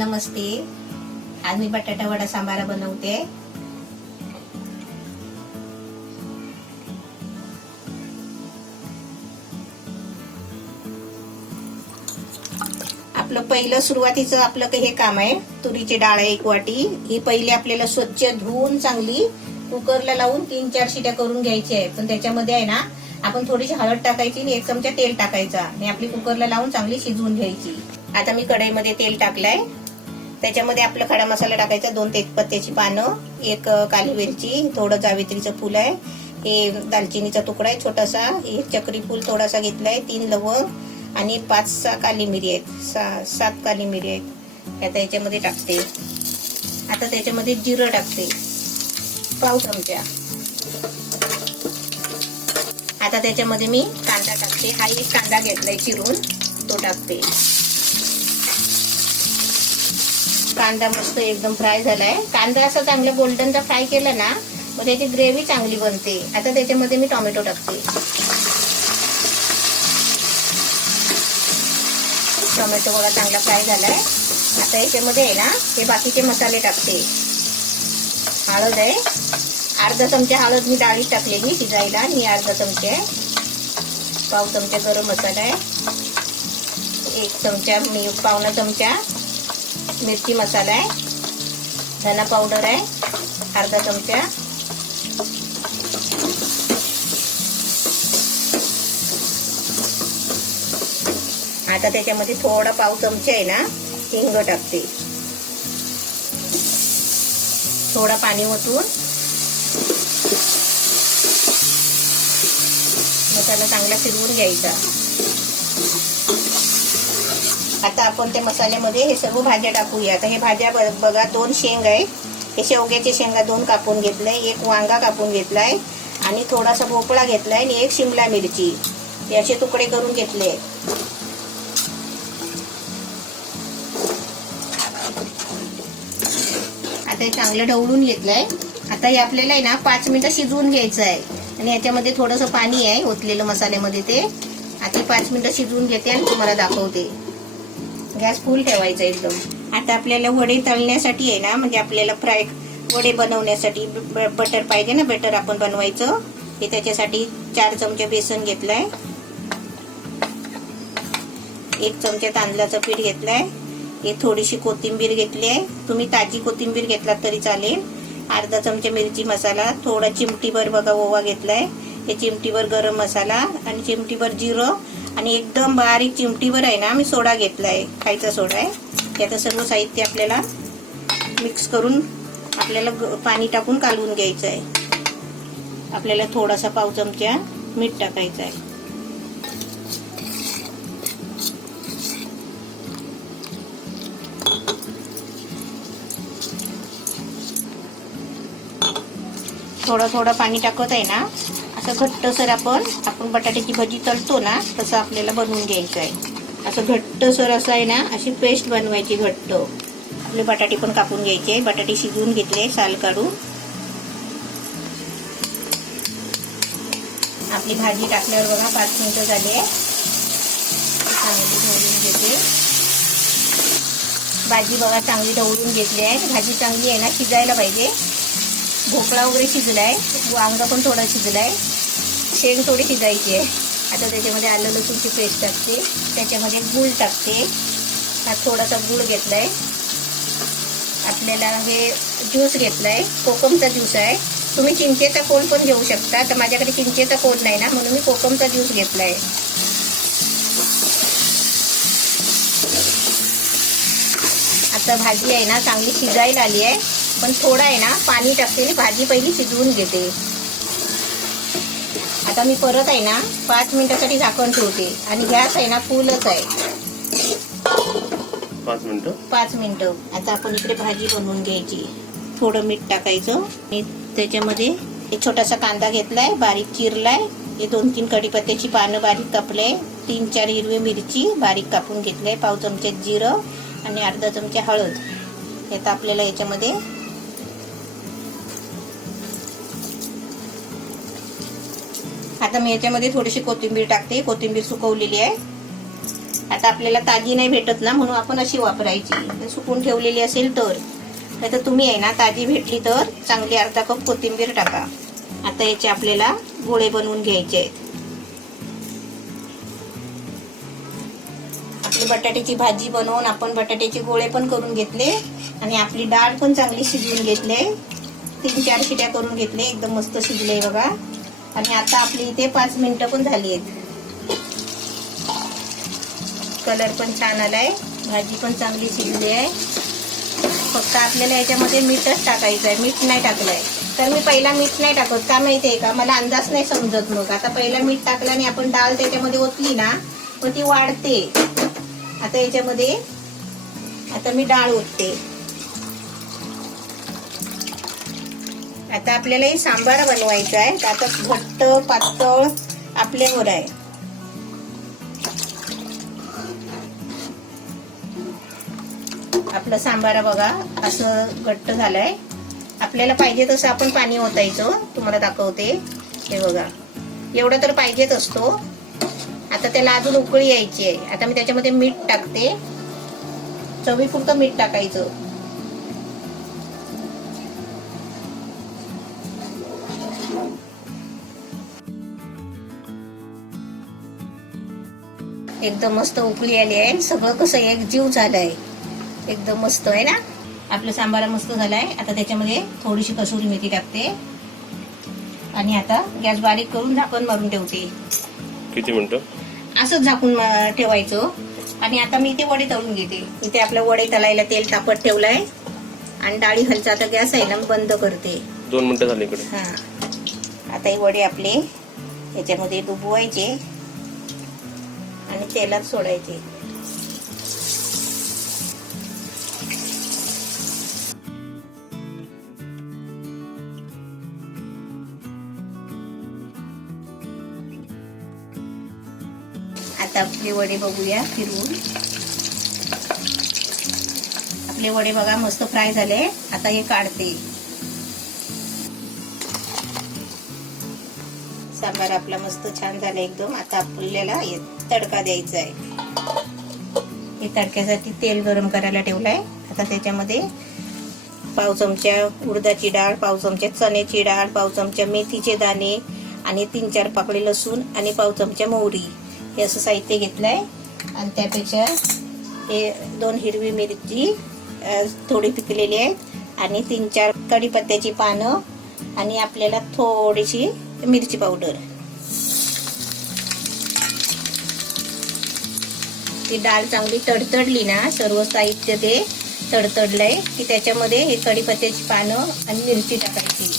नमस्ते. आज मी बटाटा वडा सांबार बनवते. आपलं पहिलं सुरुवातीचं आपलं हे काम आहे. तुरीची डाळ 1 वाटी ही पहिले आपल्याला स्वच्छ धुवून चांगली कुकरला लावून 3-4 शिट्या करून घ्यायची आहे. पण त्याच्यामध्ये आहे ना आपण थोडीशी हळद टाकायची आणि 1 चमचा तेल टाकायचा आणि आपली कुकरला लावून चांगली शिजवून घ्यायची. आता मी कढईमध्ये तेल टाकलंय. त्याच्यामध्ये आपला खडा मसाला टाकायचा. 2 तेजपत्त्याची पानं, 1 काली मिरची, थोडं जावित्रीचं फूल आहे, हे दालचिनीचा तुकडा आहे छोटासा, एक चक्री फूल थोडासा घेतलाय, 3 लवंग आणि 5-6 काली मिरी आहेत, 7 काली मिरी आहेत. आता याच्यामध्ये टाकते. आता त्याच्यामध्ये जिरं टाकते, पाव चमचा. आता त्याच्यामध्ये मी कांदा टाकते. हा एक कांदा घेतलाय चिरून, तो टाकते. कांदा मस्त एकदम फ्राय झालाय. कांदा असा चांगला गोल्डनचा फ्राय केला ना मग त्याची ग्रेव्ही चांगली बनते. आता त्याच्यामध्ये मी टोमॅटो टाकते. टोमॅटो बघा चांगला फ्राय झालाय. आता याच्यामध्ये आहे ना हे बाकीचे मसाले टाकते. हळद आहे, अर्धा चमचा हळद मी डाळीत टाकलेली शिजायला आणि अर्धा चमचा आहे. पाव चमचा गरम मसाला आहे, 1 चमचा पावणा चमचा मिरची मसाला आहे, धना पावडर आहे अर्धा चमचा, आता त्याच्यामध्ये थोडा पाव चमचा आहे ना हिंग टाकते. थोडा पाणी ओतून मसाला चांगला शिजवून घ्यायचा. आता आपण त्या मसाल्यामध्ये हे सर्व भाज्या टाकूया. आता हे भाज्या बघा 2 शेंग आहे, हे शेवग्याचे शेंगा 2 कापून घेतलाय, 1 वांगा कापून घेतलाय आणि थोडासा भोपळा घेतलाय आणि 1 शिमला मिरची, हे असे तुकडे करून घेतले. आता हे चांगलं ढवळून घेतलंय. आता हे आपल्याला आहे ना 5 मिनिटं शिजवून घ्यायचं आहे आणि याच्यामध्ये थोडंसं पाणी आहे ओतलेलं मसाल्यामध्ये, ते आता 5 मिनिटं शिजवून घेते आणि तुम्हाला दाखवते. गॅस फुल ठेवायचा एकदम. आता आपल्याला वडे तळण्यासाठी आहे ना, म्हणजे आपल्याला फ्राय वडे बनवण्यासाठी बटर पाहिजे ना, बटर आपण बनवायचं हे. त्याच्यासाठी 4 चमचे बेसन घेतलाय, 1 चमचा तांदळाचं पीठ घेतलाय, हे थोडीशी कोथिंबीर घेतली आहे. तुम्ही ताजी कोथिंबीर घेतलात तरी चालेल. अर्धा चमचा मिरची मसाला, थोडा चिमटीभर बघा ओवा घेतलाय, हे चिमटीभर गरम मसाला आणि चिमटीभर जिरं आणि एकदम बारीक चिमटीभर आहे ना मी सोडा घेतलाय, खायचा सोडा आहे. याचं सर्व साहित्य आपल्याला मिक्स करून आपल्याला पाणी टाकून कालवून घ्यायचं आहे. आपल्याला थोडासा पाव चमचा मीठ टाकायचं आहे. थोडं पाणी टाकत आहे ना, असं घट्टसर आपण बटाट्याची भजी तळतो ना तसं आपल्याला बनवून घ्यायचं आहे. असं घट्टसर असं आहे ना, अशी पेस्ट बनवायची घट्ट. आपले बटाटे पण कापून घ्यायचे. बटाटे शिजवून घेतले साल काढून. आपली भाजी टाकल्यावर बघा 5 मिनिटं झाली आहे. चांगली ढवळून घेते. भाजी बघा चांगली ढवळून घेतली आहे. भाजी चांगली आहे ना शिजायला पाहिजे. भोपळा वगैरे शिजलाय, वांगा पण थोडा शिजलाय, शेंग थोडी शिजायची आहे. आता त्याच्यामध्ये आलं लसूणची पेस्ट टाकते, त्याच्यामध्ये गूळ टाकते. हा थोडासा गूळ घेतलाय. आपल्याला हे ज्यूस घेतलाय, कोकमचा ज्यूस आहे. तुम्ही चिंचेचा कोळ पण घेऊ शकता. तर माझ्याकडे चिंचेचा कोळ नाही ना म्हणून मी कोकमचा ज्यूस घेतलाय. आता भाजी आहे ना चांगली शिजायला आली आहे, पण थोडा आहे ना पाणी टाकते. भाजी पहिली शिजवून घेते. आता मी परत आहे ना 5 मिनिटासाठी झाकण ठेवते आणि गॅस आहे ना फुलच आहे. 5 मिनिटं. आता आपण इकडे भाजी बनवून घ्यायची. थोडं मीठ टाकायचं आणि त्याच्यामध्ये एक छोटासा कांदा घेतलाय, बारीक चिरलाय, हे 2-3 कढीपत्त्याची पानं बारीक कापले, 3-4 हिरवी मिरची बारीक कापून घेतले, पाव चमचा जिरं आणि अर्धा चमचा हळद. आता आपल्याला याच्यामध्ये आता मी याच्यामध्ये थोडीशी कोथिंबीर टाकते. कोथिंबीर सुकवलेली आहे. आता आपल्याला ताजी नाही भेटत ना, म्हणून आपण अशी वापरायची. सुकून ठेवलेली असेल तर, नाही तर तुम्ही आहे ना ताजी भेटली तर चांगली अर्धा कप कोथिंबीर टाका. आता याचे आपल्याला गोळे बनवून घ्यायचे आहेत. आपली बटाट्याची भाजी बनवून आपण बटाट्याचे गोळे पण करून घेतले आणि आपली डाळ पण चांगली शिजवून घेतले. 3-4 शिट्या करून घेतले, एकदम मस्त शिजले बघा. आणि आता आपली इथे 5 मिनिटं पण झाली आहेत. कलर पण छान आलाय, भाजी पण चांगली शिजली आहे. फक्त आपल्याला याच्यामध्ये मीठच टाकायचं आहे, मीठ नाही टाकलंय. तर मी पहिला मीठ नाही टाकत, का माहितीये का, मला अंदाज नाही समजत. मग आता पहिला मीठ टाकलं आणि आपण डाळ त्याच्यामध्ये ओतली ना, मग ती वाढते. आता याच्यामध्ये आता मी डाळ ओतते. आता आपल्याला हे सांबार बनवायचं आहे. आता घट्ट पातळ आपल्यावर आहे. आपलं सांबार बघा असं घट्ट झालंय. आपल्याला पाहिजे तसं आपण पाणी ओतायचं. तुम्हाला दाखवते, हे बघा एवढं तर पाहिजेच असतो. आता त्याला अजून उकळी यायची आहे. आता मी त्याच्यामध्ये मीठ टाकते, चवीपुरतं मीठ टाकायचं. एकदम मस्त उकळी आली आहे. सगळं कसं एकजीव झालंय, एकदम मस्त आहे ना. आपलं सांबार मस्त झालाय. आता त्याच्यामध्ये थोडीशी कसुरी मेथी टाकते आणि आता गॅस बारीक करून झाकण मारून ठेवते. किती मिनिटं असंच झाकून ठेवायचं. आणि आता मी इथे वडे तळून घेते. इथे आपलं वडे तळायला तेल तापत ठेवलंय आणि डाळी हलचा आता गॅस आहे ना बंद करते. 2 मिनिटं झाली इकडे. हा, आता हे वडे आपले याच्यामध्ये डुबवायचे आणि तेलात सोडायचे. आता आपले वडे बघूया फिरवून. आपले वडे बघा मस्त फ्राय झाले. आता हे काढते. सांबार आपला मस्त छान झाला एकदम. आता आपल्याला तडका द्यायचा आहे. हे तडक्यासाठी तेल गरम करायला ठेवलंय. आता त्याच्यामध्ये पाव चमचा उडदाची डाळ, पाव चमचा चण्याची डाळ, पाव चमचा मेथीचे दाणे आणि 3-4 पाकळी लसूण आणि पाव चमचा मोहरी हे असं साहित्य घेतलंय. आणि त्यापेक्षा हे 2 हिरवी मिरची थोडी पिकलेली आहेत आणि 3-4 कढीपत्त्याची पानं आणि आपल्याला थोडीशी मिरची पावडर. ती डाळ चांगली तडतडली ना, सर्व साहित्य ते तडतडलंय की त्याच्यामध्ये हे कढीपत्त्याची पानं आणि मिरची टाकायची.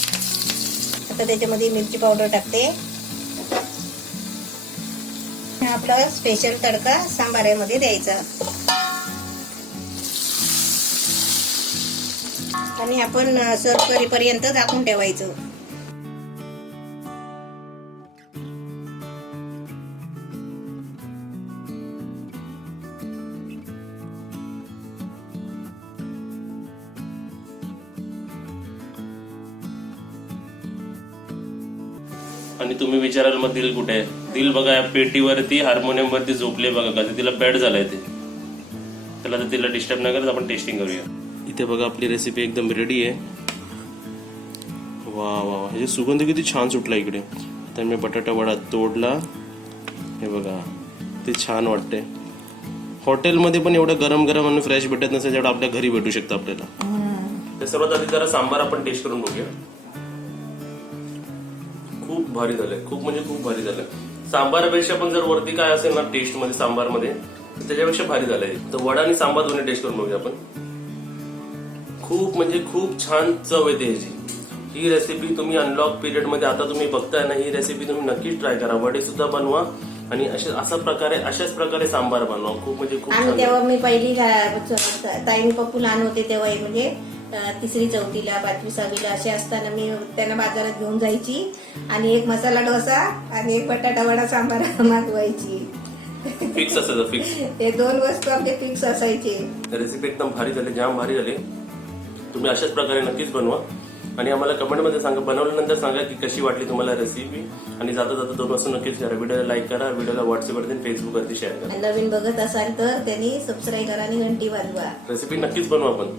आता त्याच्यामध्ये मिरची पावडर टाकते. आपला स्पेशल तडका सांबारामध्ये द्यायचा आणि आपण सर्व करेपर्यंत झाकून ठेवायचं. आणि तुम्ही विचाराल मग दिल कुठे आहे? दिल बघा या पेटीवरती हार्मोनियम वरती झोपले बघा. कसं तिला बॅड झालाय ते. त्याला तर तिला डिस्टर्ब नाही करत, आपण टेस्टिंग करूया. इथे बघा आपली रेसिपी एकदम रेडी आहे. वा वा वा, हे सुगंध किती छान सुटला इकडे. तर मी बटाटा वडा तोडला, हे बघा ते छान वाटते. हॉटेलमध्ये पण एवढं गरम गरम आणि फ्रेश भेटत नसेल जेवढं आपल्या घरी भेटू शकतं आपल्याला. तर सर्वात आधी जरा सांबार आपण टेस्ट करून बघूया. खूप भारी झालंय, खूप म्हणजे खूप भारी झालंय. सांबारापेक्षा पण जर वरती काय असेल ना टेस्ट मध्ये सांबार मध्ये तर त्याच्यापेक्षा भारी झालंय. तर वडा आणि सांबार दोन्ही टेस्ट करून बघूया आपण. खूप म्हणजे खूप छान चव येते ह्याची. ही रेसिपी तुम्ही अनलॉक पिरियड मध्ये आता तुम्ही बघताय ना, ही रेसिपी तुम्ही नक्कीच ट्राय करा. वडे सुद्धा बनवा आणि अशाच प्रकारे सांबार बनवा. खूप म्हणजे खूप छान. तेव्हा मी पहिली ताई पप्पू लहान होते तेव्हा म्हणजे 3री 4थीला 5वी 6वीला असे असताना मी त्यांना बाजारात घेऊन जायची आणि एक मसाला डोसा आणि एक बटाटा वडा सांबार मागवायची. फिक्स असायचं, फिक्स. हे 2 वस्तू आपले फिक्स असायचे. रेसिपी एकदम भारी झाली, जाम भारी झाली. तुम्ही अशाच प्रकारे नक्कीच बनवा. आणि आम्हाला कमेंटमध्ये सांगा, बनवल्यानंतर सांगा की कशी वाटली तुम्हाला रेसिपी. आणि जाता जाता 2 वाजता नक्कीच करा. व्हिडिओला लाईक करा, व्हिडिओला व्हॉट्सअपवरती फेसबुकवरती शेअर करा. नवीन बघत असाल तर त्यांनी सबस्क्राईब करा आणि घंटी वाजवा. रेसिपी नक्कीच बनवू आपण.